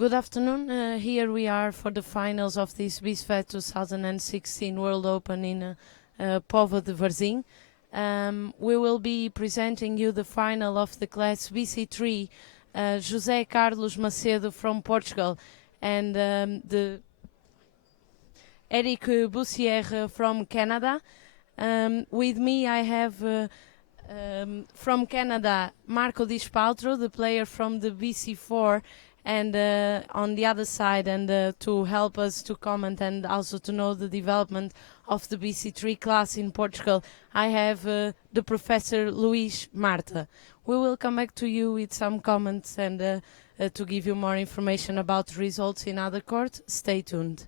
Good afternoon. Here we are for the finals of this BISFed 2016 World Open in Póvoa de Varzim. We will be presenting you the final of the class BC3, José Carlos Macedo from Portugal and the Eric Boussier from Canada. With me I have from Canada Marco Dispaltro, the player from the BC4, and on the other side, and to help us to comment and also to know the development of the BC3 class in Portugal, I have the Professor Luís Marta. We will come back to you with some comments and to give you more information about results in other courts. Stay tuned.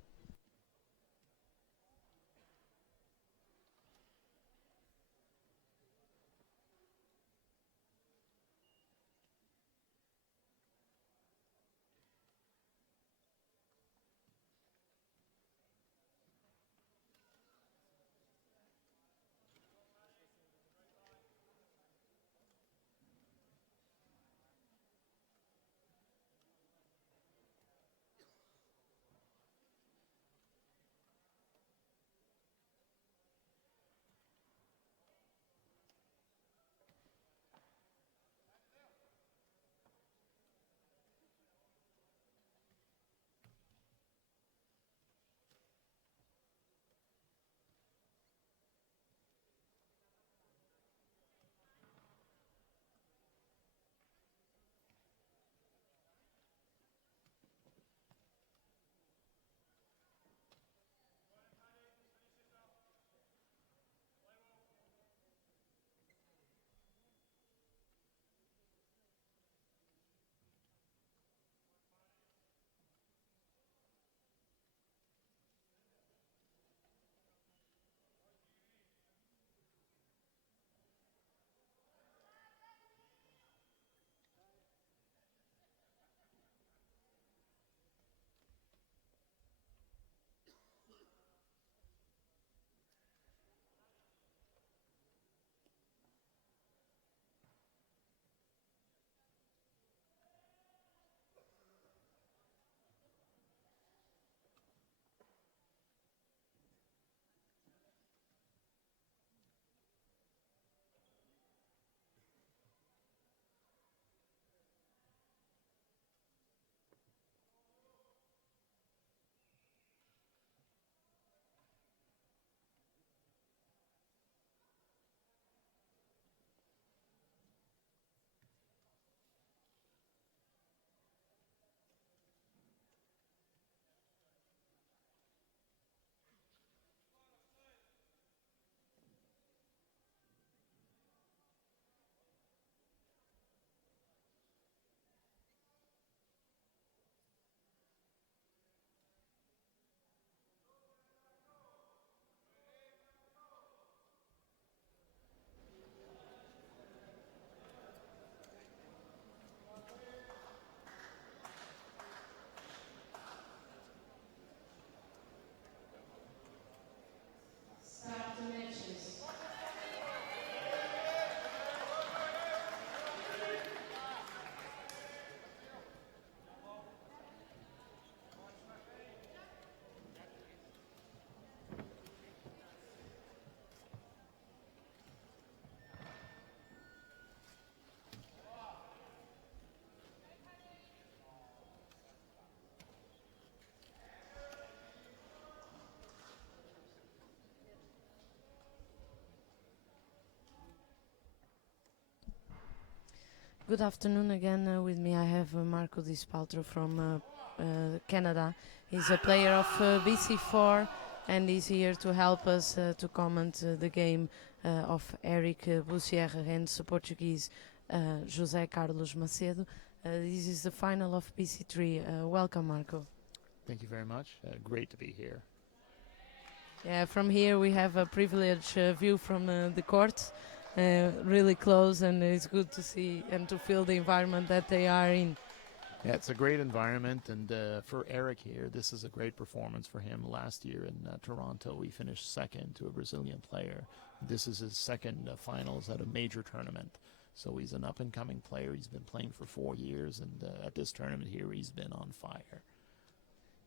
Good afternoon again. With me I have Marco Dispaltro from Canada. He's a player of BC4 and he's here to help us to comment the game of Eric Boussier against Portuguese José Carlos Macedo. This is the final of BC3. Welcome, Marco. Thank you very much. Great to be here. Yeah, from here we have a privileged view from the court. Really close, and it's good to see and to feel the environment that they are in. Yeah, it's a great environment, and for Eric here, this is a great performance for him. Last year in Toronto, we finished second to a Brazilian player. This is his second finals at a major tournament. So he's an up-and-coming player. He's been playing for 4 years, and at this tournament here, he's been on fire.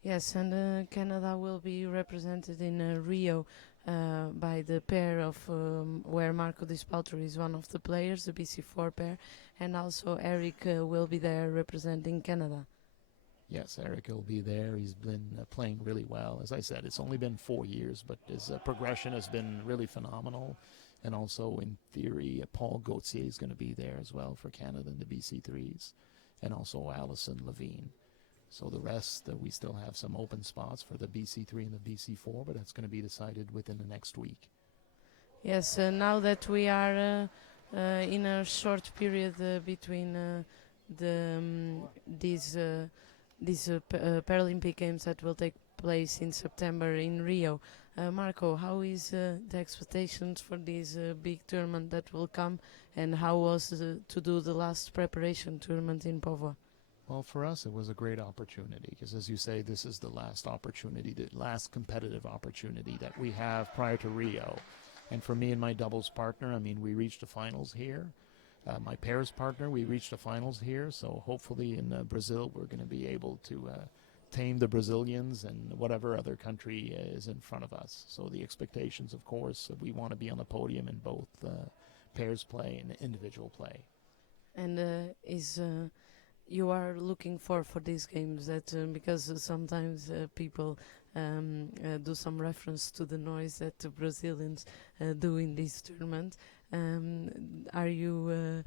Yes, and Canada will be represented in Rio by the pair of where Marco Dispaltro is one of the players, the BC4 pair, and also Eric will be there representing Canada. Yes, Eric will be there. He's been playing really well. As I said, it's only been 4 years, but his progression has been really phenomenal. And also, in theory, Paul Gauthier is going to be there as well for Canada in the BC3s, and also Alison Levine. So the rest, we still have some open spots for the BC3 and the BC4, but that's going to be decided within the next week. Yes, now that we are in a short period between these Paralympic Games that will take place in September in Rio. Marco, how is the expectations for this big tournament that will come, and how was to do the last preparation tournament in Póvoa? Well, for us, it was a great opportunity because, as you say, this is the last opportunity, the last competitive opportunity that we have prior to Rio. And for me and my doubles partner, I mean, we reached the finals here. My pairs partner, we reached the finals here. So hopefully in Brazil, we're going to be able to tame the Brazilians and whatever other country is in front of us. So the expectations, of course, we want to be on the podium in both pairs play and individual play. And you are looking for these games that because sometimes people do some reference to the noise that the Brazilians do in this tournament. Are you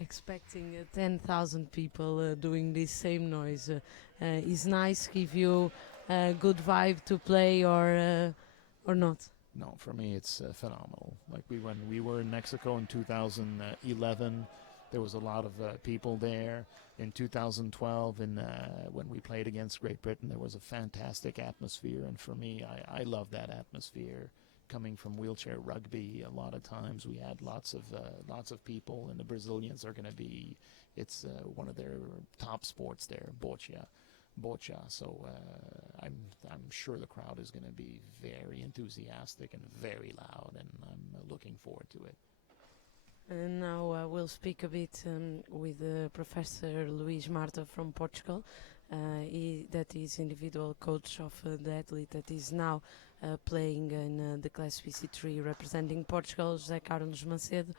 expecting 10,000 people doing this same noise? Is nice give you a good vibe to play or not? No, for me it's phenomenal. Like when we were in Mexico in 2011, there was a lot of people there. In 2012, when we played against Great Britain, there was a fantastic atmosphere, and for me, I love that atmosphere. Coming from wheelchair rugby, a lot of times we had lots of people, and the Brazilians are going to be. It's one of their top sports there, Boccia. So I'm sure the crowd is going to be very enthusiastic and very loud, and I'm looking forward to it. And now we'll speak a bit with Professor Luís Marta from Portugal. That is individual coach of the athlete that is now playing in the Class BC3 representing Portugal, José Carlos Macedo.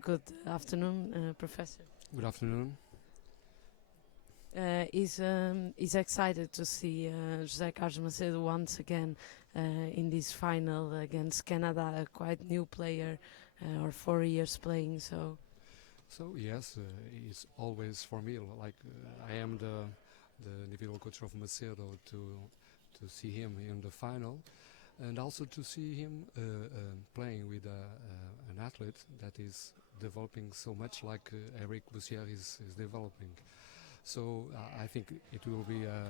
Good afternoon, Professor. Good afternoon. Is excited to see José Carlos Macedo once again in this final against Canada, a quite new player. Or 4 years playing, so Yes, it's always for me like I am the individual coach of Macedo to see him in the final, and also to see him playing with an athlete that is developing so much like Eric Boccia is developing. So I think it will be a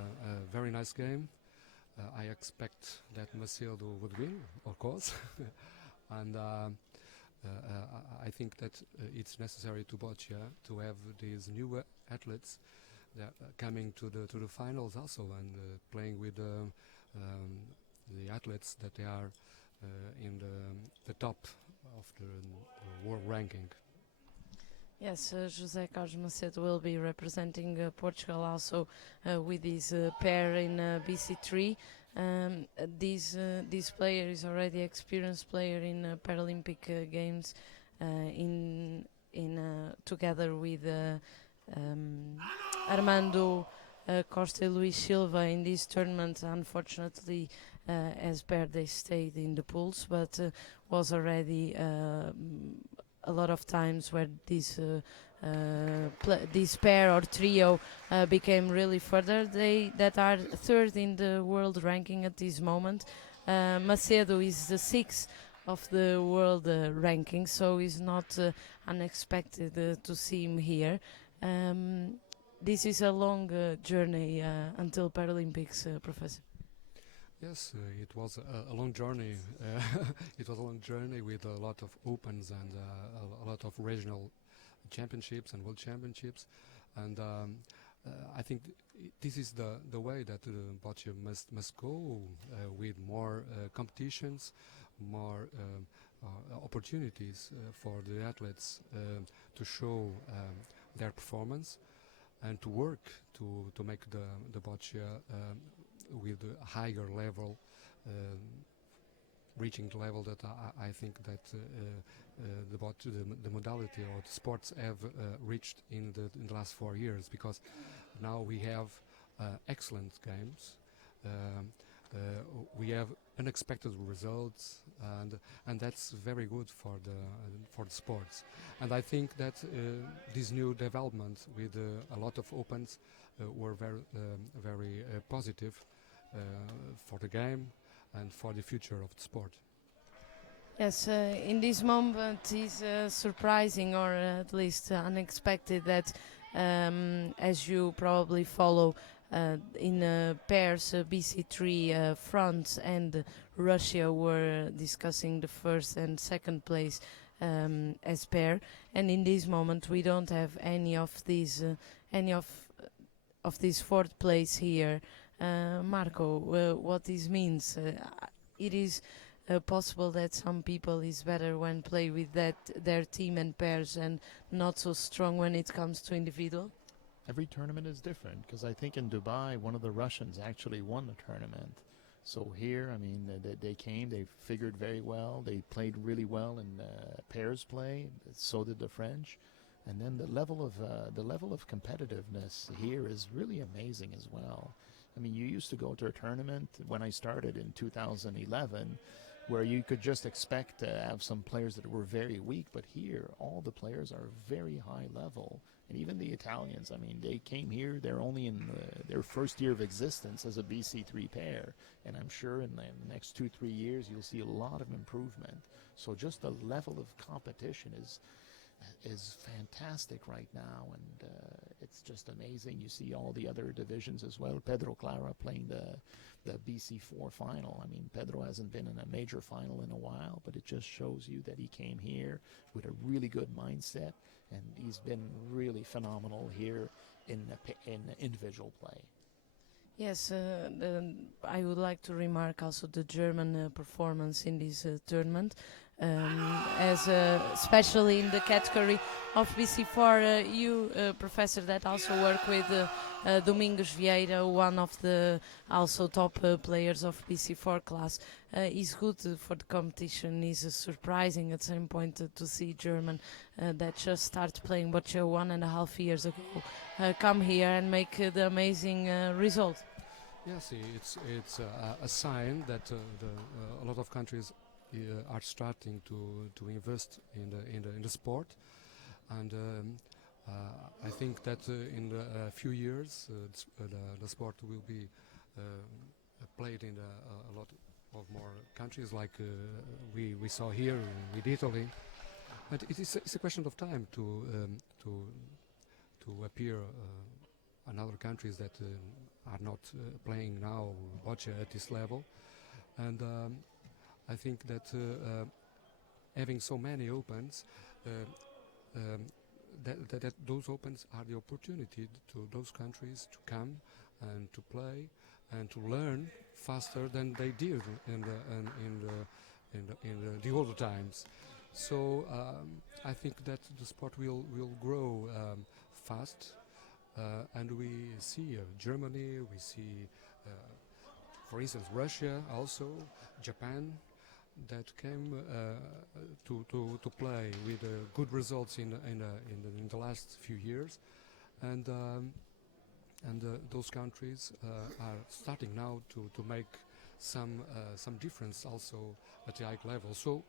very nice game. I expect that Macedo would win, of course, and. I think that it's necessary to Boccia to have these new athletes that coming to the finals also and playing with the athletes that they are in the top of the world ranking. yes, José Carlos Macedo will be representing Portugal also with his pair in BC3. This player is already experienced player in Paralympic Games in together with Armando Costa e Luís Silva in this tournament. Unfortunately, as pair they stayed in the pools, but was already a lot of times where this pair or trio became really further. They that are third in the world ranking at this moment. Macedo is the sixth of the world ranking, so it's not unexpected to see him here. This is a long journey until Paralympics, Professor. Yes, it was a long journey. It was a long journey with a lot of opens and a lot of regional championships and world championships, and I think this is the way that Boccia must go with more competitions, more opportunities for the athletes to show their performance and to work to make the boccia with a higher level, reaching the level that I think that the modality or the sports have reached in the last 4 years, because now we have excellent games. We have unexpected results, and that's very good for the sports. And I think that this new development with a lot of opens were very positive for the game and for the future of the sport. Yes, in this moment is surprising, or at least unexpected, that as you probably follow in pairs, BC3, France and Russia were discussing the first and second place as pair, and in this moment we don't have any of this fourth place here. Marco, what this means? It is possible that some people is better when play with their team and pairs, and not so strong when it comes to individual. Every tournament is different, because I think in Dubai, one of the Russians actually won the tournament. So here, I mean, they came, they figured very well, they played really well in pairs play. So did the French, and then the level of competitiveness here is really amazing as well. I mean, you used to go to a tournament when I started in 2011, where you could just expect to have some players that were very weak, but here all the players are very high level. And even the Italians, I mean, they came here, they're only in their first year of existence as a BC3 pair, and I'm sure in the next 2-3 years you'll see a lot of improvement. So just the level of competition is fantastic right now, and it's just amazing. You see all the other divisions as well. Pedro Clara playing the BC4 final. I mean, Pedro hasn't been in a major final in a while, but it just shows you that he came here with a really good mindset, and he's been really phenomenal here in individual play. Yes, I would like to remark also the German performance in this tournament, especially in the category of BC4. You, professor, that also work with Domingos Vieira, one of the also top players of BC4 class, is good for the competition. Is surprising at some point to see German that just started playing Boccia 1.5 years ago come here and make the amazing result. Yes, it's a sign that a lot of countries are starting to invest in the sport, and I think that in a few years the sport will be played in a lot of more countries, like we saw here with Italy. But it's a question of time to appear in other countries that are not playing now Boccia at this level, and I think that having so many opens, that those opens are the opportunity to those countries to come and to play and to learn faster than they did in the older times. So I think that the sport will grow fast, and we see Germany, we see, for instance, Russia, also Japan, that came to play with good results in the last few years, and those countries are starting now to make some difference also at the high level. So,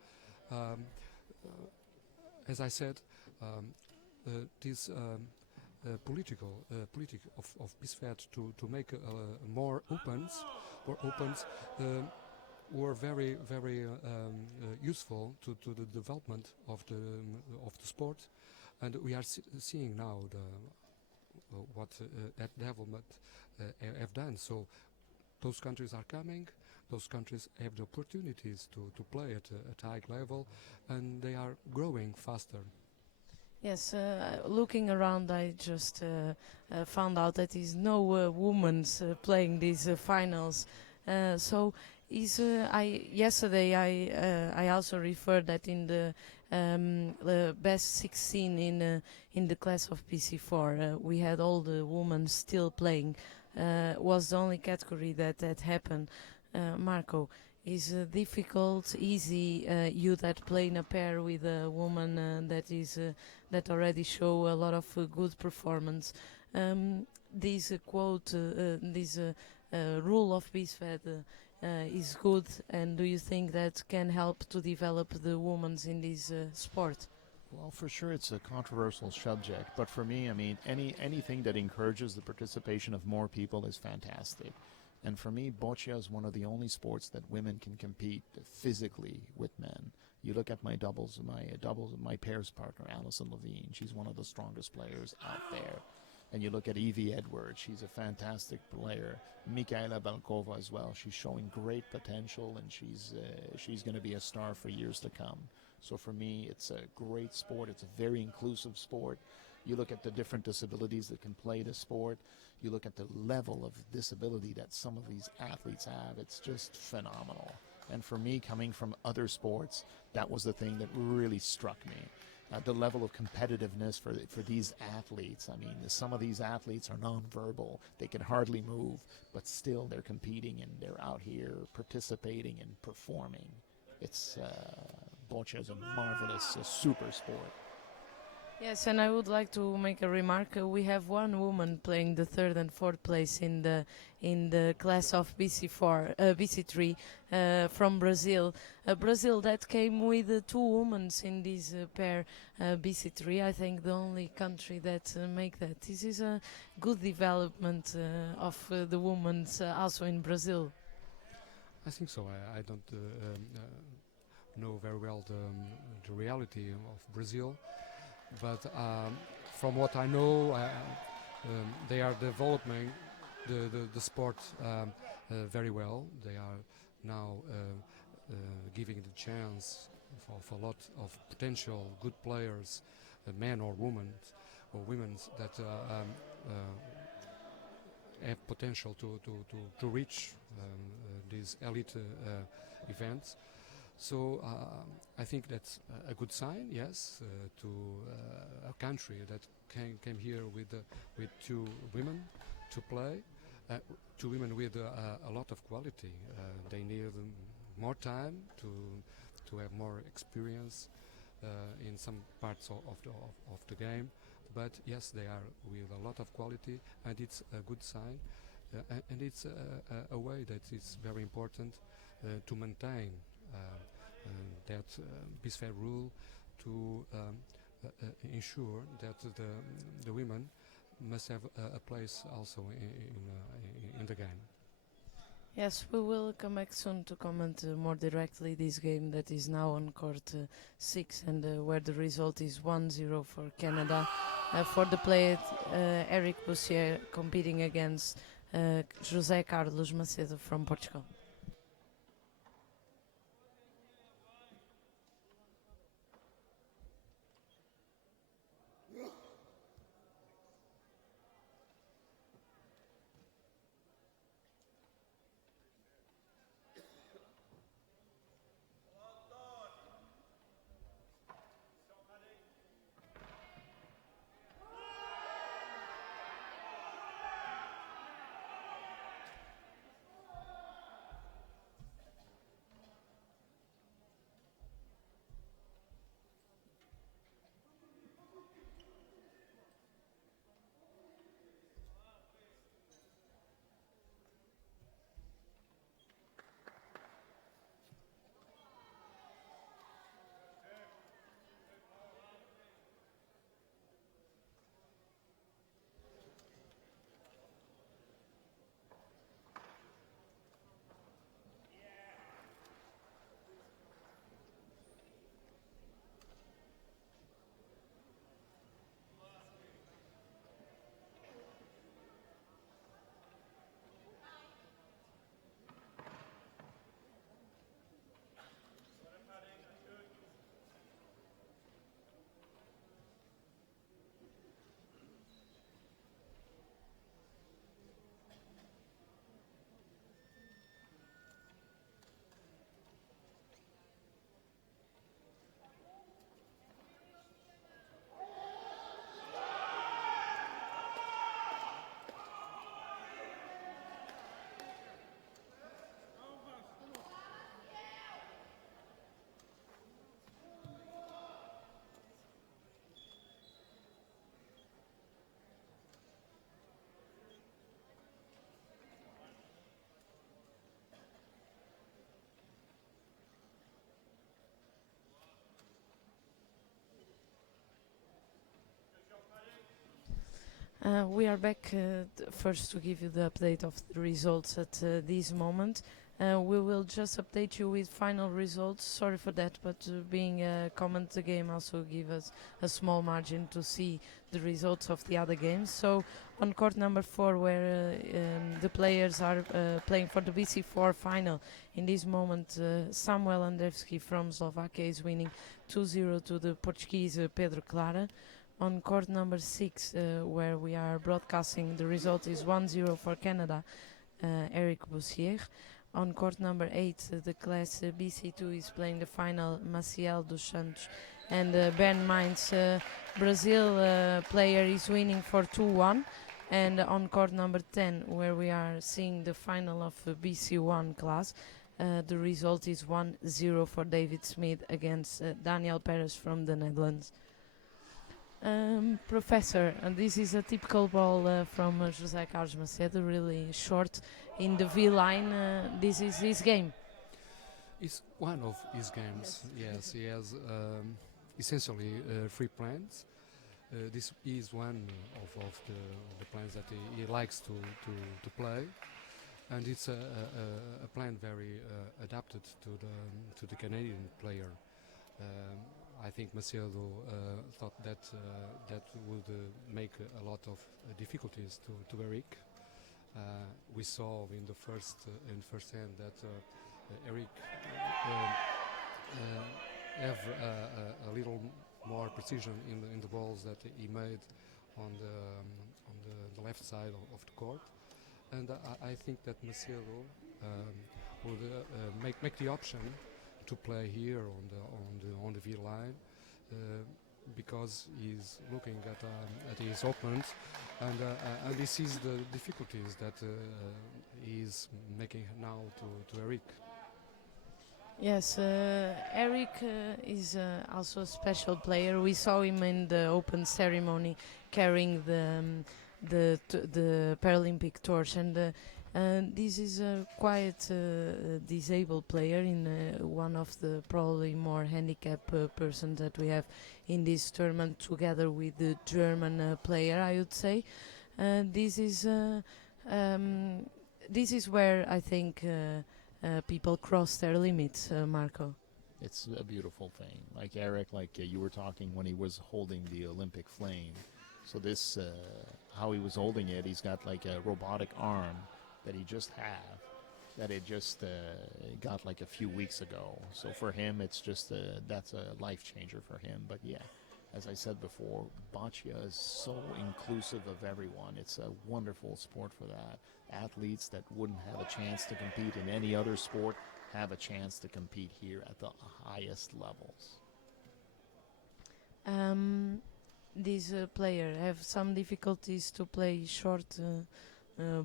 as I said, this politic of BISFed to make more opens were very useful to the development of the sport, and we are seeing now what that development have done. So those countries are coming. Those countries have the opportunities to play at high level, and they are growing faster. Yes, looking around, I just found out that is no women's playing these finals. So Yesterday I also referred that in the best 16 in the class of PC4 we had all the women still playing. Was the only category that happened. Marco, is difficult, easy, you that play in a pair with a woman that already show a lot of good performance. This quote, this rule of BISFed is good, and do you think that can help to develop the women in this sport? Well, for sure, it's a controversial subject, but for me, I mean, anything that encourages the participation of more people is fantastic. And for me, boccia is one of the only sports that women can compete physically with men. You look at my my pairs partner, Alison Levine. She's one of the strongest players out there. And you look at Evie Edwards, she's a fantastic player. Mikaela Balkova as well. She's showing great potential, and she's going to be a star for years to come. So for me, it's a great sport. It's a very inclusive sport. You look at the different disabilities that can play the sport. You look at the level of disability that some of these athletes have. It's just phenomenal. And for me, coming from other sports, that was the thing that really struck me. The level of competitiveness for these athletes. I mean, some of these athletes are nonverbal. They can hardly move, but still they're competing and they're out here participating and performing. It's boccia is a marvelous, super sport. Yes, and I would like to make a remark. We have one woman playing the third and fourth place in the class of BC4, BC3 from Brazil. Brazil that came with two women in this pair BC3. I think the only country that make that. This is a good development of the women also in Brazil. I think so. I don't know very well the reality of Brazil. But from what I know, they are developing the sport very well. They are now giving the chance for a lot of potential good players, men or women that have potential to reach these elite events. So I think that's a good sign, yes, to a country that came here with two women to play, two women with a lot of quality. They need more time to have more experience in some parts of the game, but yes, they are with a lot of quality, and it's a good sign, and it's a way that is very important to maintain that BISFed rule to ensure that the women must have a place also in the game. Yes, we will come back soon to comment more directly this game that is now on court 6 and where the result is 1-0 for Canada. For the player Eric Boccia competing against José Carlos Macedo from Portugal. We are back first to give you the update of the results at this moment. We will just update you with final results. Sorry for that, but being comment the game also give us a small margin to see the results of the other games. So on court number 4, where the players are playing for the BC4 final, in this moment Samuel Andrewski from Slovakia is winning 2-0 to the Portuguese Pedro Clara. On court number 6, where we are broadcasting, the result is 1-0 for Canada, Eric Boussier. On court number 8, the class BC2 is playing the final, Maciel dos Santos and Ben Mainz. Brazil player is winning for 2-1. And on court number 10, where we are seeing the final of BC1 class, the result is 1-0 for David Smith against Daniel Perez from the Netherlands. Professor, this is a typical ball from José Carlos Macedo, really short in the V line. This is his game. It's one of his games. Yes, he has essentially 3 plans. This is one of the plans that he likes to play, and it's a plan very adapted to the Canadian player. I think Macedo thought that that would make a lot of difficulties to Eric. We saw in the first hand that Eric have a little more precision in the balls that he made on the left side of the court, and I think that Macedo would make the option to play here on the V line because he's looking at his opponent, and this is the difficulties that he's making now to Eric. Yes, Eric is also a special player. We saw him in the open ceremony carrying the Paralympic torch, and this is a quite disabled player, in one of the probably more handicapped persons that we have in this tournament, together with the German player, I would say. This is where I think people cross their limits, Marco. It's a beautiful thing. Like Eric, you were talking when he was holding the Olympic flame. So this, how he was holding it, he's got like a robotic arm that he just have, that it just got like a few weeks ago. So for him, it's just that's a life changer for him. But yeah, as I said before, Boccia is so inclusive of everyone. It's a wonderful sport for that. Athletes that wouldn't have a chance to compete in any other sport have a chance to compete here at the highest levels. These players have some difficulties to play short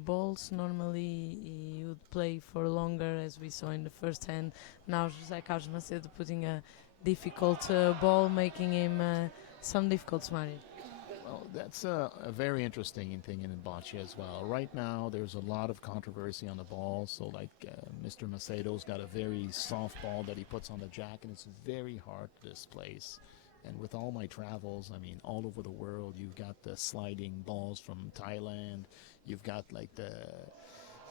balls. Normally he would play for longer, as we saw in the first hand. Now José Carlos Macedo putting a difficult ball, making him some difficulties, Mario. Well, that's a very interesting thing in Boccia as well. Right now, there's a lot of controversy on the ball. So, Mr. Macedo's got a very soft ball that he puts on the jack, and it's very hard to displace. And with all my travels, I mean, all over the world, you've got the sliding balls from Thailand. You've got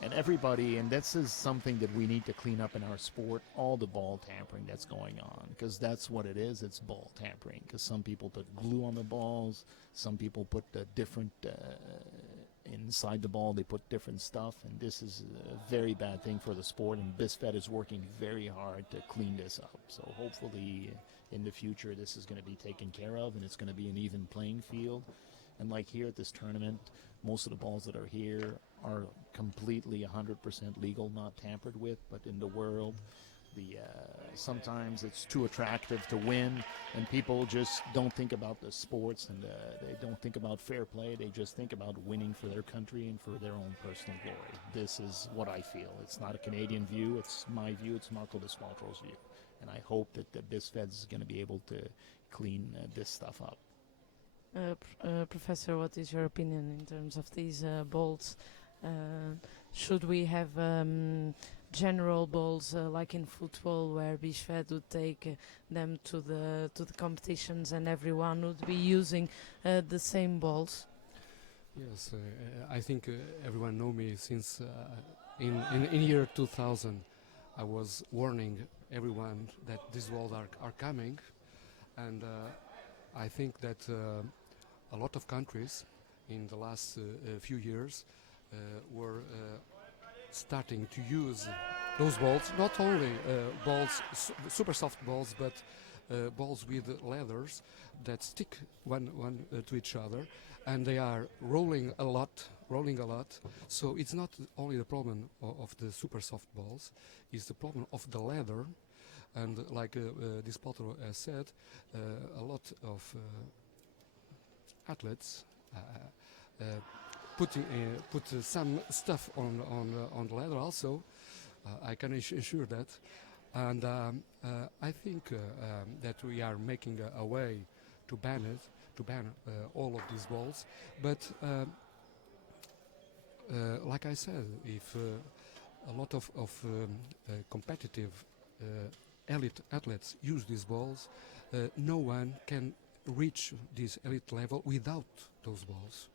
and everybody, and this is something that we need to clean up in our sport, all the ball tampering that's going on, because that's what it is. It's ball tampering, because some people put glue on the balls, some people put different inside the ball, they put different stuff, and this is a very bad thing for the sport, and BISFed is working very hard to clean this up. So hopefully in the future this is going to be taken care of, and it's going to be an even playing field. And like here at this tournament, most of the balls that are here are completely 100% legal, not tampered with. But in the world, sometimes it's too attractive to win, and people just don't think about the sports, and they don't think about fair play. They just think about winning for their country and for their own personal glory. This is what I feel. It's not a Canadian view. It's my view. It's Marco Desquatro's view. And I hope that the BISFed is going to be able to clean this stuff up. Professor, what is your opinion in terms of these balls? Should we have general balls like in football, where BISFed would take them to the competitions and everyone would be using the same balls? Yes, I think everyone know me since in year 2000. I was warning everyone that these walls are coming, and I think that a lot of countries in the last few years were starting to use those balls, not only balls, super soft balls, but balls with leathers that stick one to each other, and they are rolling a lot. So it's not only the problem of the super soft balls, it's the problem of the leather. And like this potter has said, a lot of athletes put some stuff on the leather also. I can assure that, and I think that we are making a way to ban all of these balls. But like I said, if a lot of competitive elite athletes use these balls, no one can reach this elite level without those balls.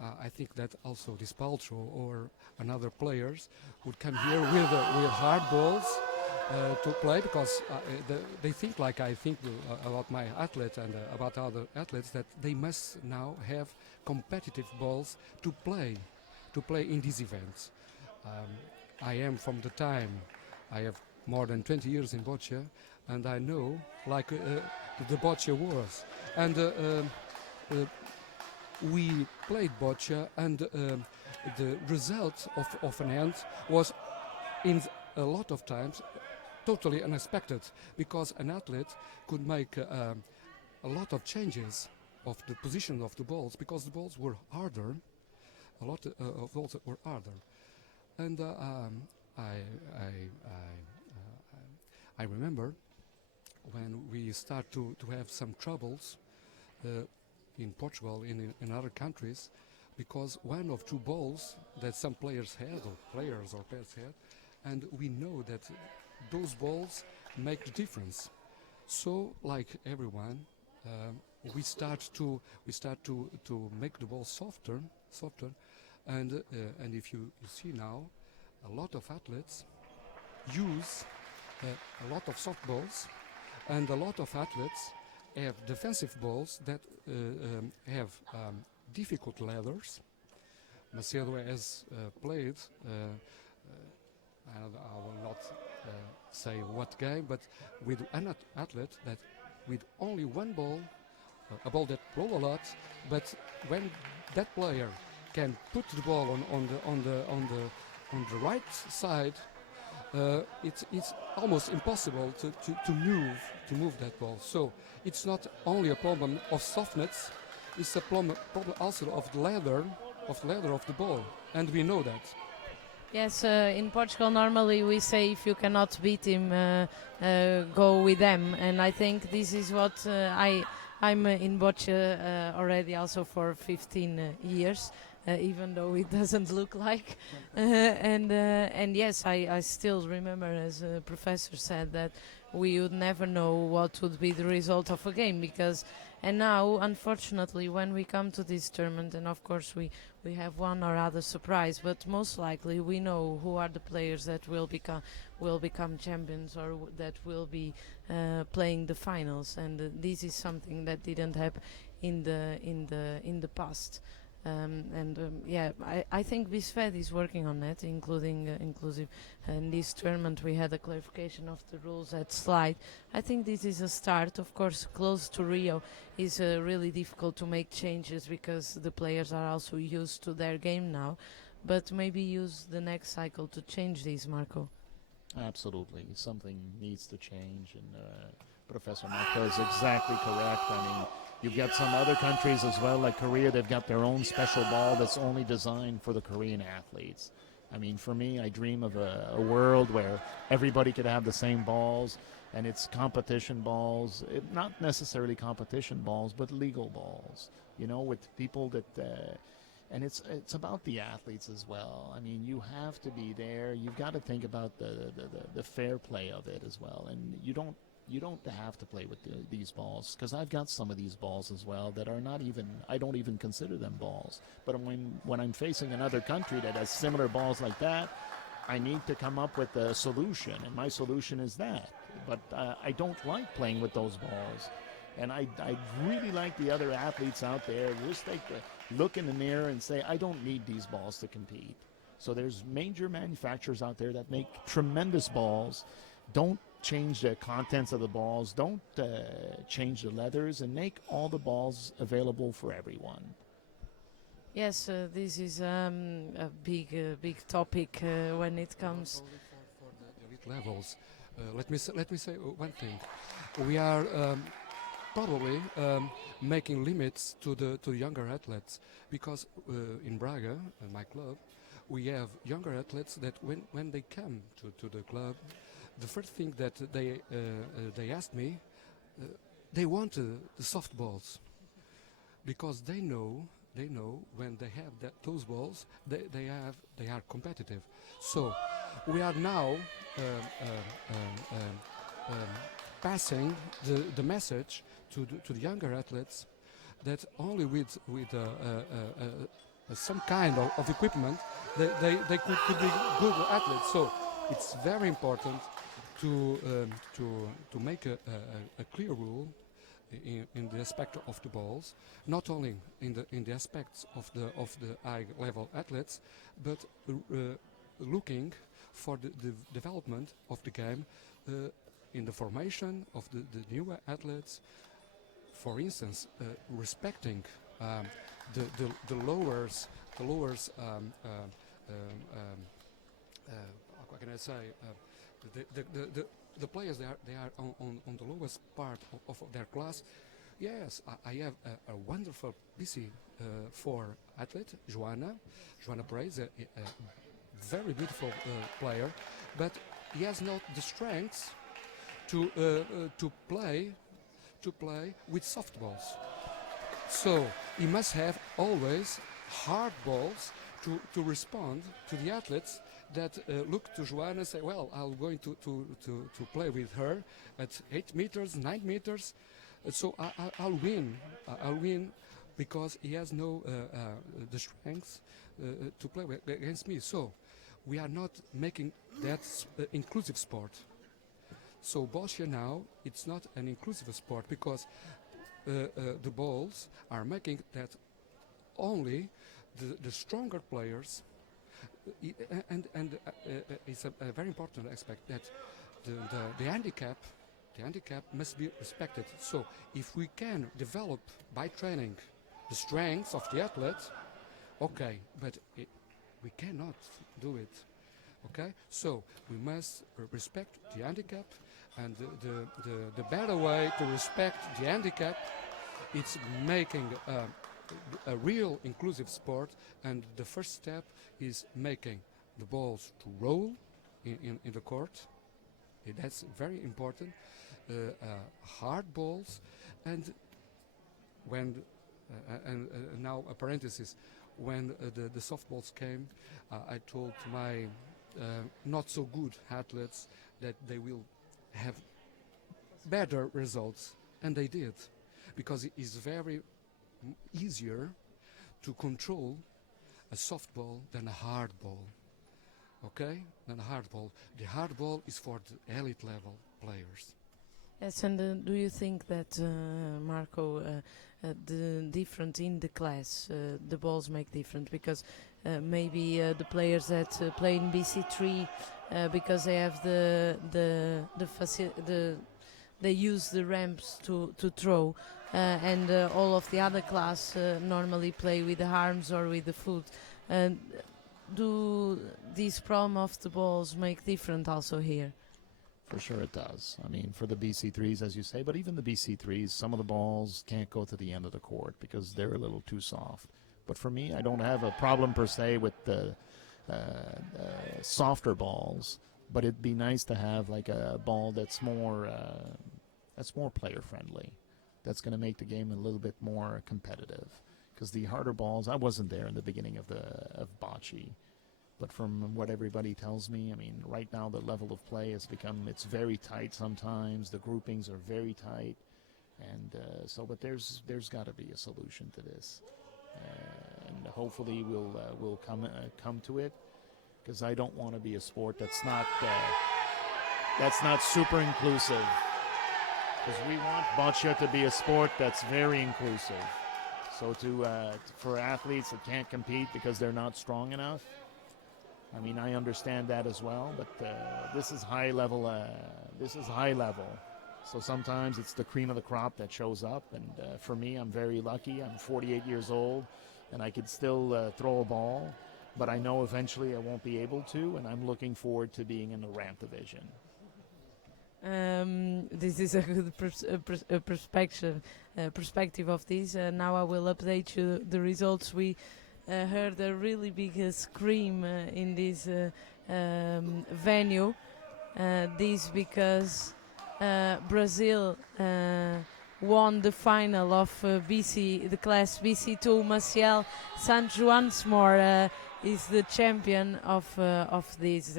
I think that also this Paltrow or another players would come here with hard balls to play, because they think like I think about my athlete and about other athletes, that they must now have competitive balls to play in these events. I am from the time, I have more than 20 years in Boccia, and I know like the Boccia was, and we played Boccia, and the result of an end was in a lot of times totally unexpected, because an athlete could make a lot of changes of the position of the balls, because the balls were harder, a lot of balls were harder. And I remember when we start to have some troubles in Portugal, in other countries, because one of two balls that some players had, or players had, and we know that those balls make the difference. So, like everyone, we start to make the ball softer, and if you see now, a lot of athletes use a lot of soft balls, and a lot of athletes have defensive balls that have difficult leathers. Macedo has played, I will not say what game, but with an athlete that with only one ball, a ball that roll a lot, but when that player can put the ball on the right side, it's almost impossible to move that ball. So it's not only a problem of softness, it's a problem also of the leather of the ball, and we know that. Yes, in Portugal normally we say if you cannot beat him, go with them, and I think this is what I'm in Boccia already also for 15 years, even though it doesn't look like. And yes, I still remember, as a professor said, that we would never know what would be the result of a game, because and now unfortunately when we come to this tournament, and of course we have one or other surprise, but most likely we know who are the players that will become champions, or that will be playing the finals, and this is something that didn't happen in the past. Yeah, I think BISFed is working on that, including inclusive. In this tournament, we had a clarification of the rules at slide. I think this is a start. Of course, close to Rio is really difficult to make changes, because the players are also used to their game now. But maybe use the next cycle to change this, Marco. Absolutely, something needs to change, and Professor Marco is exactly correct. I mean, you've got some other countries as well, like Korea. They've got their own special ball that's only designed for the Korean athletes. I mean, for me, I dream of a world where everybody could have the same balls, and it's competition balls, not necessarily competition balls, but legal balls, you know, with people that and it's about the athletes as well. I mean, you have to be there. You've got to think about the fair play of it as well, and you don't you don't have to play with these balls, because I've got some of these balls as well that are not even, I don't even consider them balls. But when I'm facing another country that has similar balls like that, I need to come up with a solution, and my solution is that. But I don't like playing with those balls. And I really like the other athletes out there just like to look in the mirror and say, I don't need these balls to compete. So there's major manufacturers out there that make tremendous balls. Don't change the contents of the balls. Don't change the leathers, and make all the balls available for everyone. Yes, this is a big topic when it comes. Not only for the elite levels. Let me say one thing. We are probably making limits to the younger athletes, because in Braga, my club, we have younger athletes that when they come to the club, the first thing that they ask me, they want the soft balls, because they know when they have those balls, they are competitive. So we are now passing the message to the younger athletes that only with some kind of equipment they could be good athletes. So it's very important to make a clear rule in the aspect of the balls, not only in the aspects of the high level athletes, but looking for the development of the game in the formation of the newer athletes. For instance, respecting the lowers. What can I say? The players, they are on the lowest part of their class. Yes, I have a wonderful BC4 athlete, Joana Perez, a very beautiful player, but he has not the strength to play with soft balls. So he must have always hard balls to respond to the athletes that look to Joanna and say, well, I'm going to play with her at 8 meters, 9 meters, so I'll win. I'll win because he has no the strength to play against me. So we are not making that inclusive sport. So Boccia now, it's not an inclusive sport, because the balls are making that only the stronger players, and it's a very important aspect that the handicap must be respected. So if we can develop by training the strengths of the athlete, okay, but we cannot do it. Okay, so we must respect the handicap, and the better way to respect the handicap, it's making a real inclusive sport, and the first step is making the balls to roll in the court. That's very important. Hard balls, and when now a parenthesis, when the softballs came, I told my not so good athletes that they will have better results, and they did, because it is very easier to control a softball than a hard ball. Okay, than a hard ball. The hard ball is for the elite level players. Yes, and do you think that, Marco, the different in the class, the balls make different? Because maybe the players that play in BC3, because they have they use the ramps to throw, and all of the other class normally play with the arms or with the foot. Do these problem of the balls make different also here? For sure it does. I mean, for the BC3s, as you say, but even the BC3s, some of the balls can't go to the end of the court because they're a little too soft. But for me, I don't have a problem per se with the softer balls, but it'd be nice to have like a ball that's more player friendly. That's going to make the game a little bit more competitive. Because the harder balls, I wasn't there in the beginning of Boccia, But from what everybody tells me, I mean, right now the level of play has become, it's very tight sometimes. The groupings are very tight. And but there's got to be a solution to this. And hopefully we'll come to it, because I don't want to be a sport that's not super inclusive. Because we want boccia to be a sport that's very inclusive. So for athletes that can't compete because they're not strong enough, I mean, I understand that as well. But this is high level. So sometimes it's the cream of the crop that shows up. And for me, I'm very lucky. I'm 48 years old, and I could still throw a ball. But I know eventually I won't be able to, and I'm looking forward to being in the ramp division. This is a good perspective of this. Now I will update you the results. We heard a really big scream in this venue. This because Brazil won the final of the class BC2. Maciel Santos once more is the champion of this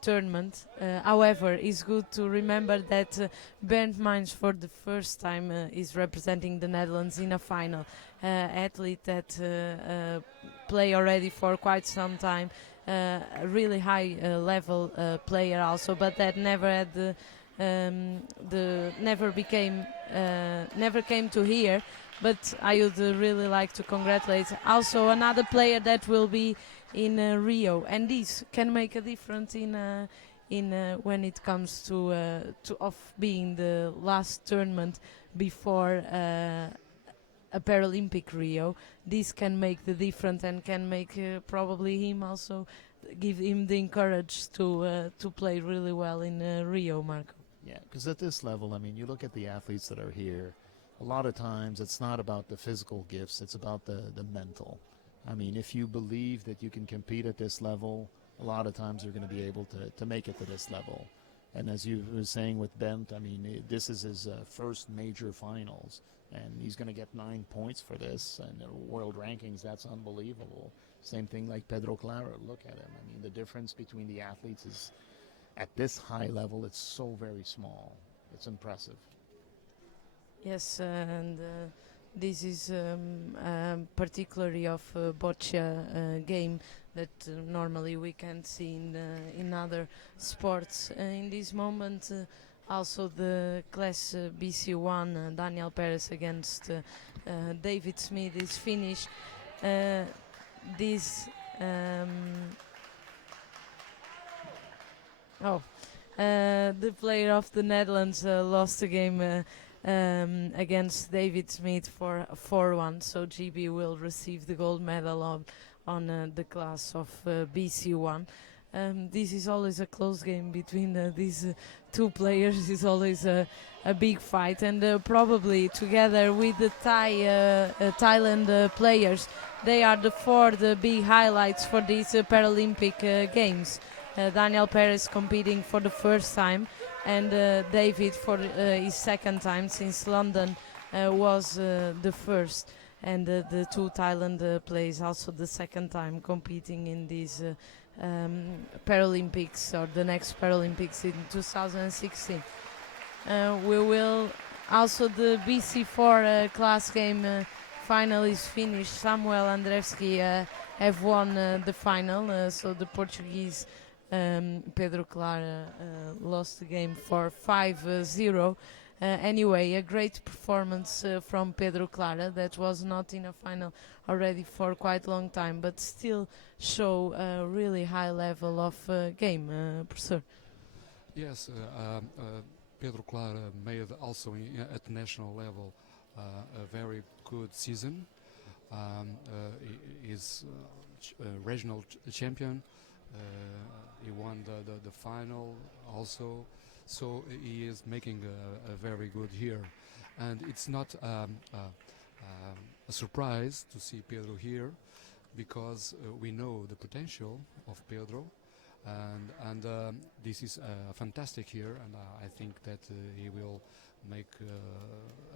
tournament. However, it's good to remember that Bernd Mines for the first time is representing the Netherlands in a final. Athlete that play already for quite some time, a really high level player also, but that never had never came to here. But I would really like to congratulate also another player that will be in Rio, and this can make a difference in when it comes to of being the last tournament before a Paralympic Rio. This can make the difference and can make probably him also give him the encourage to play really well in Rio, Marco. Yeah, because at this level, I mean, you look at the athletes that are here, a lot of times it's not about the physical gifts, it's about the mental. I mean, if you believe that you can compete at this level, a lot of times you're going to be able to make it to this level. And as you were saying with Bent, I mean, this is his first major finals, and he's going to get 9 points for this. And world rankings, that's unbelievable. Same thing like Pedro Clara. Look at him. I mean, the difference between the athletes is, at this high level, it's so very small. It's impressive. Yes, and this is particularly of Boccia game that normally we can't see in other sports. In this moment, also the class BC1, Daniel Perez against David Smith is finished. The player of the Netherlands lost the game against David Smith for 4-1, so GB will receive the gold medal on the class of BC1. This is always a close game between these two players. It's always a big fight, and probably together with the Thailand players, they are the big highlights for these Paralympic Games. Daniel Perez competing for the first time, and David for his second time, since London was the first, and the two Thailand players also the second time competing in these Paralympics, or the next Paralympics in 2016. We will also, the BC4 class game final is finished. Samuel Andrewski have won the final, so the Portuguese Pedro Clara lost the game for 5-0. Anyway, a great performance from Pedro Clara, that was not in a final already for quite a long time, but still show a really high level of game, Professor. Yes, Pedro Clara made also at national level a very good season. He is regional champion. He won the final also, so he is making a very good year, and it's not a surprise to see Pedro here, because we know the potential of Pedro, and this is a fantastic year, and I think that he will make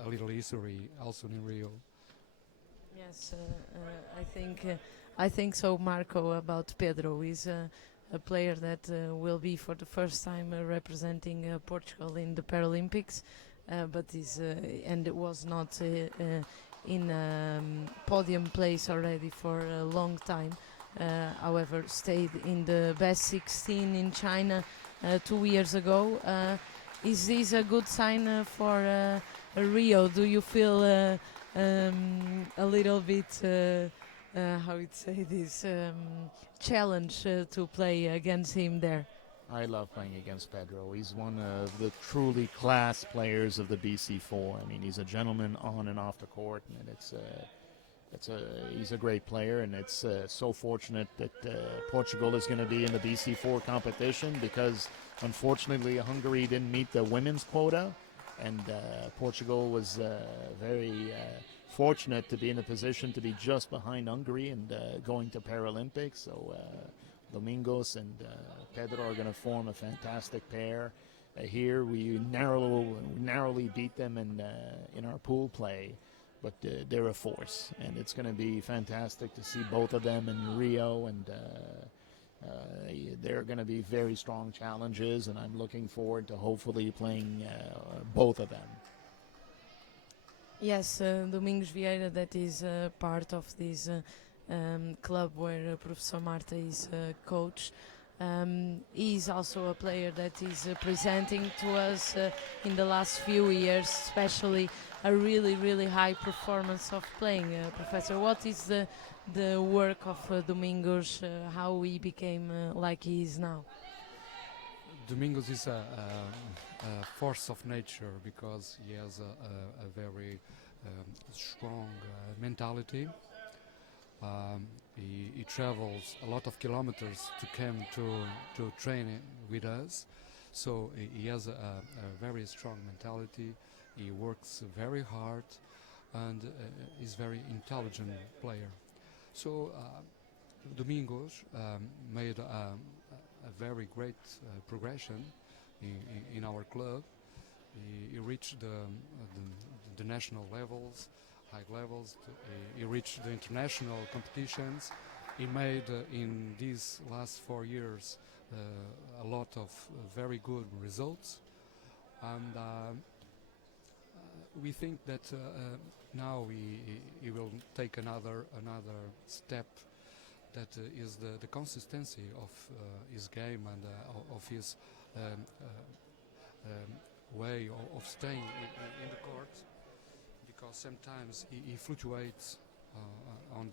a little history also in Rio. Yes, I think I think so, Marco, about Pedro. He's a player that will be for the first time representing Portugal in the Paralympics, but is and it was not in podium place already for a long time. However, stayed in the best 16 in China 2 years ago. Is this a good sign for Rio? Do you feel a little bit, how would say this, challenge to play against him there? I love playing against Pedro. He's one of the truly class players of the BC4. I mean, he's a gentleman on and off the court, and he's a great player, and it's so fortunate that Portugal is going to be in the BC4 competition because, unfortunately, Hungary didn't meet the women's quota, and Portugal was very fortunate to be in a position to be just behind Hungary and going to Paralympics. So Domingos and Pedro are going to form a fantastic pair. Here we narrowly beat them in our pool play, but they're a force, and it's going to be fantastic to see both of them in Rio, and they're going to be very strong challenges, and I'm looking forward to hopefully playing both of them. Yes, Domingos Vieira, that is part of this club where Professor Marta is coach. He is also a player that is presenting to us in the last few years, especially a really high performance of playing. Professor, what is the work of Domingos, how he became like he is now? Domingos is a force of nature because he has a very strong mentality. He travels a lot of kilometers to come to train with us, so he has a very strong mentality. He works very hard and is very intelligent player. So Domingos made a very great progression in our club. He reached the national levels, high levels. He reached the international competitions. He made in these last 4 years a lot of very good results, and we think that now he will take another step. That is the consistency of his game and of his way of staying in the court, because sometimes he fluctuates on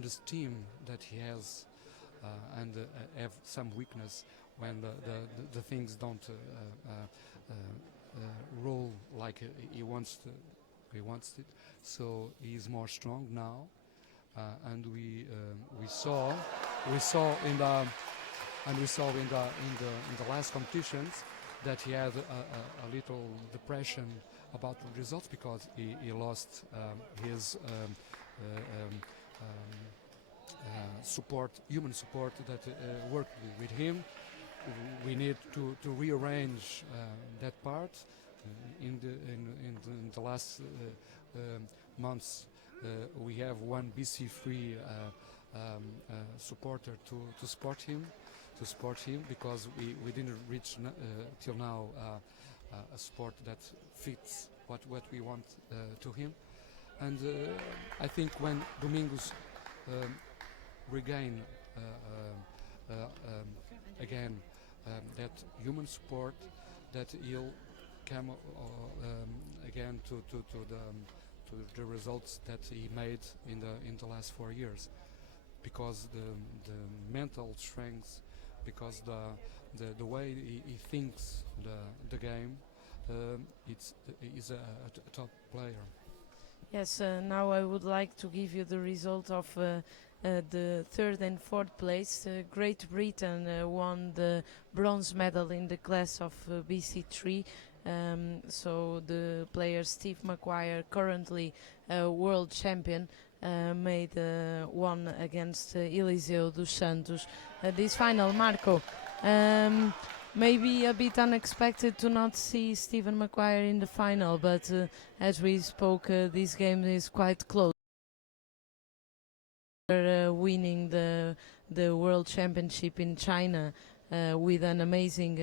the steam that he has and have some weakness when the things don't roll like he wants it. So he is more strong now. And we saw in the last competitions that he had a little depression about the results because he lost his human support that worked with him. We need to rearrange that part in the last months. We have one BC3 supporter to support him because we didn't reach till now a sport that fits what we want to him. And I think when Domingos regain again that human support, that he'll come again to the results that he made in the last 4 years, because the mental strength, because the way he thinks the game, he's a top player. Yes, now I would like to give you the result of the third and fourth place. Great Britain won the bronze medal in the class of BC3. So the player Steve Maguire, currently world champion, made one against Eliseu dos Santos. This final, Marco, maybe a bit unexpected to not see Stephen Maguire in the final, but as we spoke, this game is quite close. winning the World Championship in China with an amazing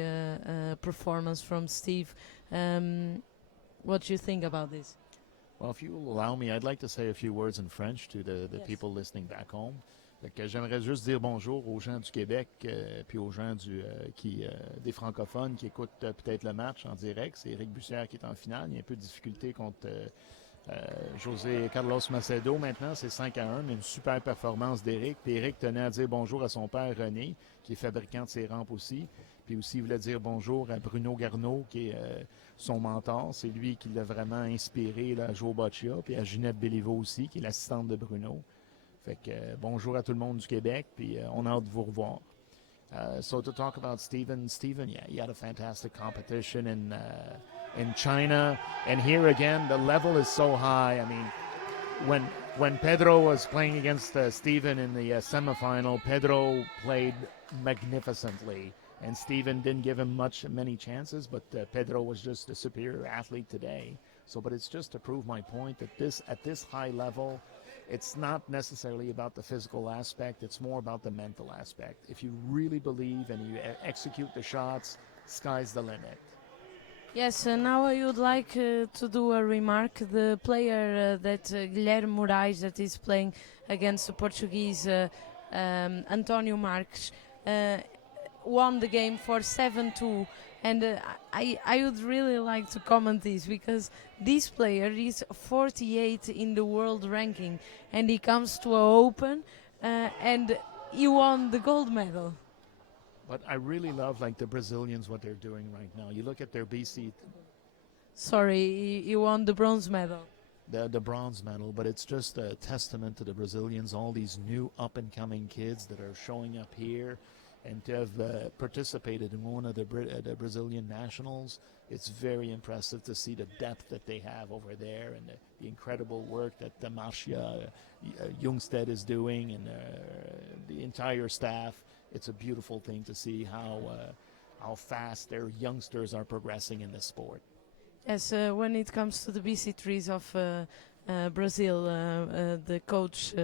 performance from Steve. What do you think about this? Well, if you will allow me, I'd like to say a few words in French to the Yes. people listening back home. Fait que j'aimerais juste dire bonjour aux gens du Québec puis aux gens des francophones qui écoutent peut-être le match en direct. C'est Éric Bussière qui est en finale. Il y a un peu de difficulté contre José Carlos Macedo maintenant. C'est 5-1, mais une super performance d'Éric. Puis Éric tenait à dire bonjour à son père René, qui est fabricant de ses rampes aussi. Puis aussi, il voulait dire bonjour à Bruno Garneau, qui est son mentor. C'est lui qui l'a vraiment inspiré là, à jouer au Boccia. Puis à Ginette Béliveau aussi, qui est l'assistante de Bruno. Fait que bonjour à tout le monde du Québec, puis on a hâte de vous revoir. So to talk about Stephen, yeah, he had a fantastic competition in China, and here again the level is so high. I mean, when Pedro was playing against Stephen in the semifinal, Pedro played magnificently, and Stephen didn't give him many chances, but Pedro was just a superior athlete today. So, but it's just to prove my point that at this high level, it's not necessarily about the physical aspect, it's more about the mental aspect. If you really believe and you execute the shots, sky's the limit. Yes, now I would like to do a remark. The player Guilherme Moraes, that is playing against the Portuguese Antonio Marques, won the game for 7-2. And I would really like to comment this, because this player is 48 in the world ranking, and he comes to an Open and he won the gold medal. But I really love like the Brazilians, what they're doing right now. You look at their BC. Sorry, he won the bronze medal. The bronze medal, but it's just a testament to the Brazilians, all these new up-and-coming kids that are showing up here, and to have participated in one of the Brazilian nationals. It's very impressive to see the depth that they have over there, and the incredible work that Marcia Jungstedt is doing, and the entire staff. It's a beautiful thing to see how fast their youngsters are progressing in the sport. Yes, when it comes to the BC3s of Brazil, the coach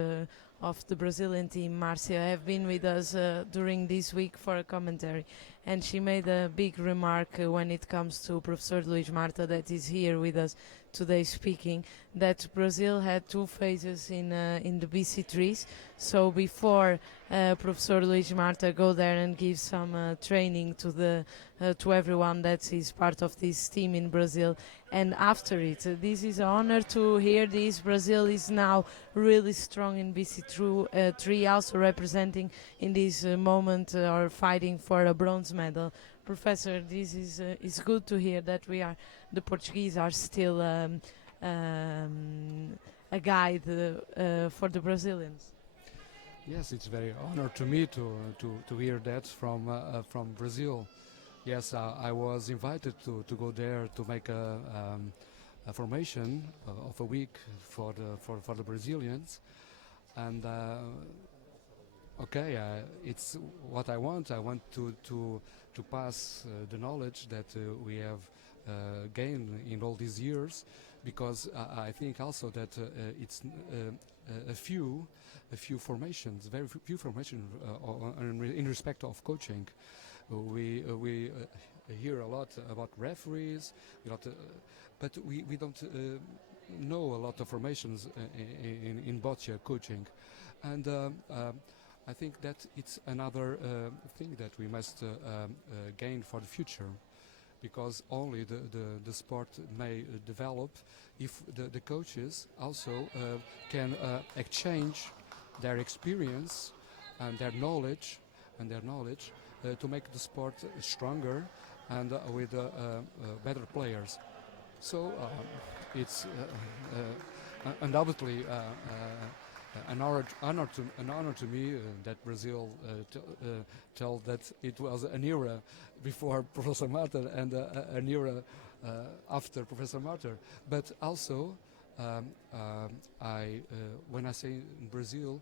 of the Brazilian team, Marcia, have been with us during this week for a commentary, and she made a big remark when it comes to Professor Luís Marta, that is here with us today speaking, that Brazil had two phases in the BC3s. So before Professor Luís Marta go there and give some training to everyone that is part of this team in Brazil, and after it, this is an honor to hear this. Brazil is now really strong in BC3, also representing in this moment or fighting for a bronze medal. Professor, this is good to hear that the Portuguese are still a guide for the Brazilians. Yes, it's very honor to me to hear that from Brazil. Yes, I was invited to go there to make a formation of a week for the Brazilians, and okay, it's what I want. I want to pass the knowledge that we have gained in all these years, because I think also that it's a few formations, very few formations in respect of coaching. We hear a lot about referees, but we don't know a lot of formations in Boccia coaching, and I think that it's another thing that we must gain for the future, because only the sport may develop if the coaches also can exchange their experience and their knowledge to make the sport stronger and with better players. So it's undoubtedly an honor to me that Brazil told that it was an era before Professor Marta and an era after Professor Marta. But also, when I say in Brazil,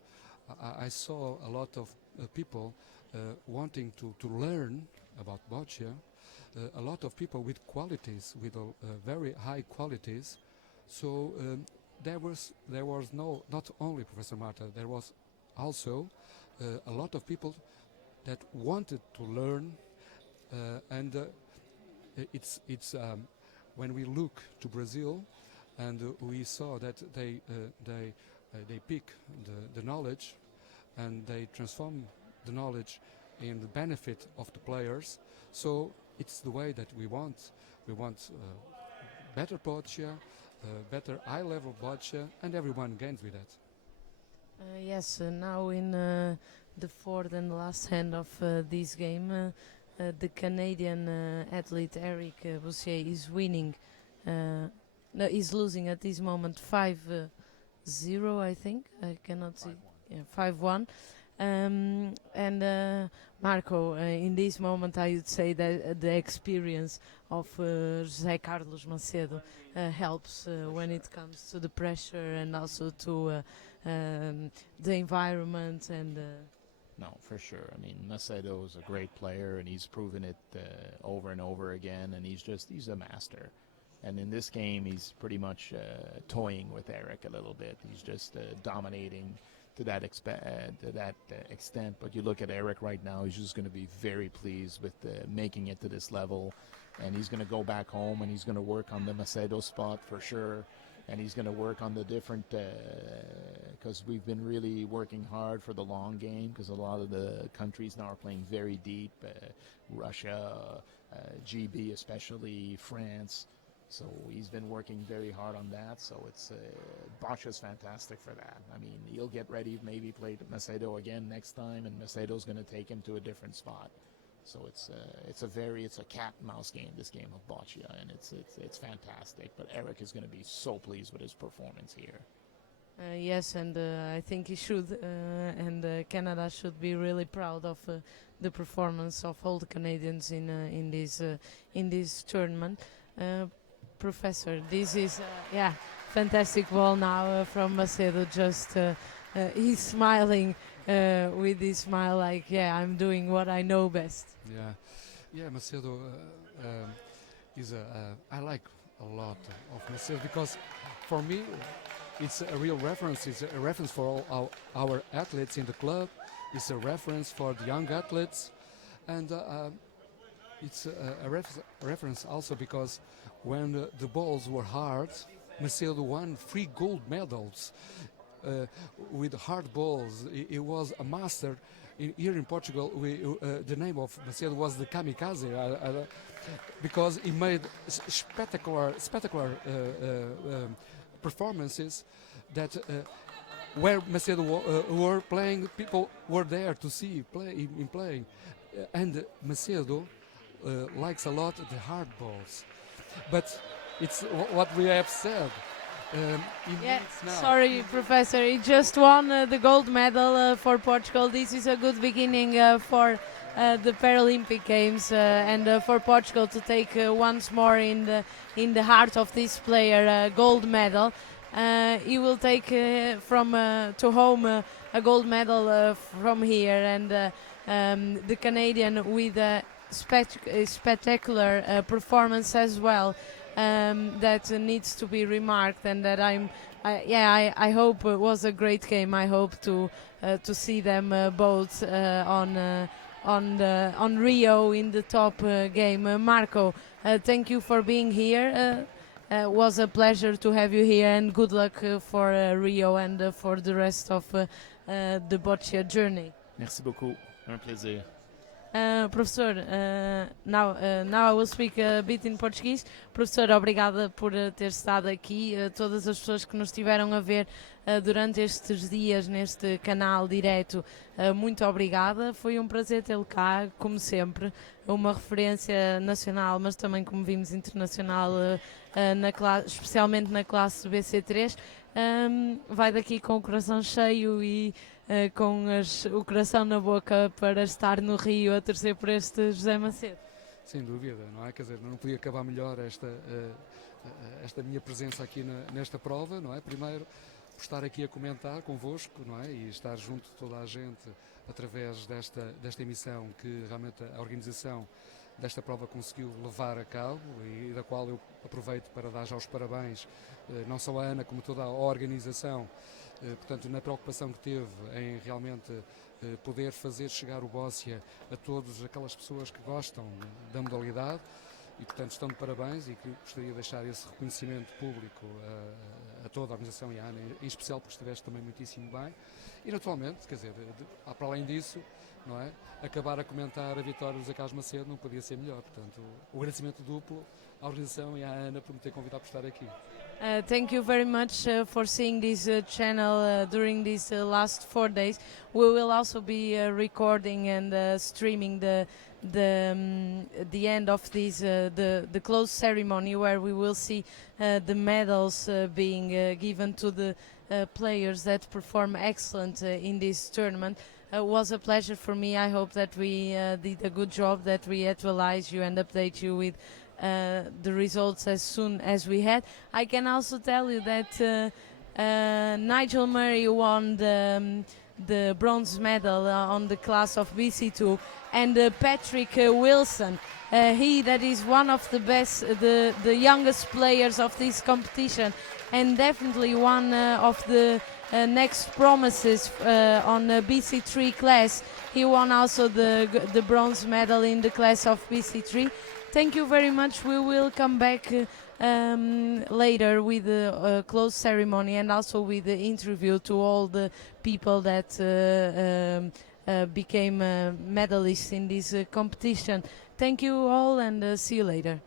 I saw a lot of people wanting to learn about Boccia, a lot of people with qualities, with very high qualities. So there was not only Professor Marta, there was also a lot of people that wanted to learn, and it's when we look to Brazil, and we saw that they pick the knowledge, and they transform the knowledge in the benefit of the players. So it's the way that we want. We want better Boccia, better high-level Boccia, and everyone gains with that. Yes, now in the fourth and last hand of this game, the Canadian athlete Eric Boccia is winning. No, he's losing at this moment 5-0, I think. I cannot see. 5-1. Yeah, 5-1. And Marco, in this moment, I would say that the experience of José Carlos Macedo helps when it comes to the pressure and also to the environment and. No, for sure. I mean, Macedo is a great player, and he's proven it over and over again, and he's a master. And in this game, he's pretty much toying with Eric a little bit. He's just dominating to that extent. But you look at Eric right now, he's just going to be very pleased with making it to this level. And he's going to go back home, and he's going to work on the Macedo spot for sure. And he's going to work on the different, because we've been really working hard for the long game, because a lot of the countries now are playing very deep, Russia, GB especially, France. So he's been working very hard on that. So it's Boccia's fantastic for that. I mean, he'll get ready, maybe play Macedo again next time, and Macedo's going to take him to a different spot. So it's a cat and mouse game, this game of Boccia, and it's fantastic. But Eric is going to be so pleased with his performance here. Yes, and I think he should, and Canada should be really proud of the performance of all the Canadians in this tournament. Professor, this is fantastic ball now from Macedo. Just he's smiling with his smile, like I'm doing what I know best. Yeah, Macedo is I like a lot of Macedo, because for me it's a real reference. It's a reference for all our athletes in the club. It's a reference for the young athletes, and it's a reference also because when the balls were hard, Macedo won 3 gold medals with hard balls. He was a master. Here in Portugal, the name of Macedo was the kamikaze, because he made spectacular performances that where Macedo were playing, people were there to see him playing. And Macedo likes a lot the hard balls. But it's what we have said. Sorry, Professor. He just won the gold medal for Portugal. This is a good beginning for the Paralympic Games and for Portugal to take once more in the heart of this player gold medal. He will take to home a gold medal from here, and the Canadian with a spectacular performance as well. That needs to be remarked, and that I hope it was a great game. I hope to see them both on Rio in the top game. Marco, thank you for being here. It was a pleasure to have you here, and good luck for Rio and for the rest of the Boccia journey. Merci beaucoup. Un plaisir. Professor, now I will speak a bit in Portuguese. Professor, obrigada por ter estado aqui. Todas as pessoas que nos estiveram a ver durante estes dias neste canal direto, muito obrigada. Foi um prazer tê-lo cá, como sempre. Uma referência nacional, mas também, como vimos, internacional, especialmente na classe BC3. Vai daqui com o coração cheio e com o coração na boca para estar no Rio a torcer por este José Macedo. Sem dúvida, não é? Quer dizer, não podia acabar melhor esta minha presença aqui nesta prova, não é? Primeiro, por estar aqui a comentar convosco, não é? E estar junto de toda a gente através desta emissão que realmente a organização desta prova conseguiu levar a cabo, e da qual eu aproveito para dar já os parabéns, não só a Ana como toda a organização, portanto, na preocupação que teve em realmente poder fazer chegar o Boccia a todas aquelas pessoas que gostam da modalidade. E, portanto, estão de parabéns e que gostaria de deixar esse reconhecimento público a toda a organização e à Ana, em especial porque estiveste também muitíssimo bem. E, naturalmente, quer dizer, para além disso, não é? Acabar a comentar a vitória do Zé Carlos Macedo não podia ser melhor. Portanto, o agradecimento duplo à organização e à Ana por me ter convidado por estar aqui. Thank you very much for seeing this channel during these last 4 days. We will also be recording and streaming the end of this the close ceremony, where we will see the medals being given to the players that perform excellent in this tournament. It was a pleasure for me. I hope that we did a good job, that we actualize you and update you with the results as soon as we had. I can also tell you that Nigel Murray won the bronze medal on the class of BC2, and Patrick Wilson, he that is one of the best, the youngest players of this competition, and definitely one of the next promises on the BC3 class. He won also the bronze medal in the class of BC3. Thank you very much. We will come back later with the close ceremony and also with the interview to all the people that became medalists in this competition. Thank you all, and see you later.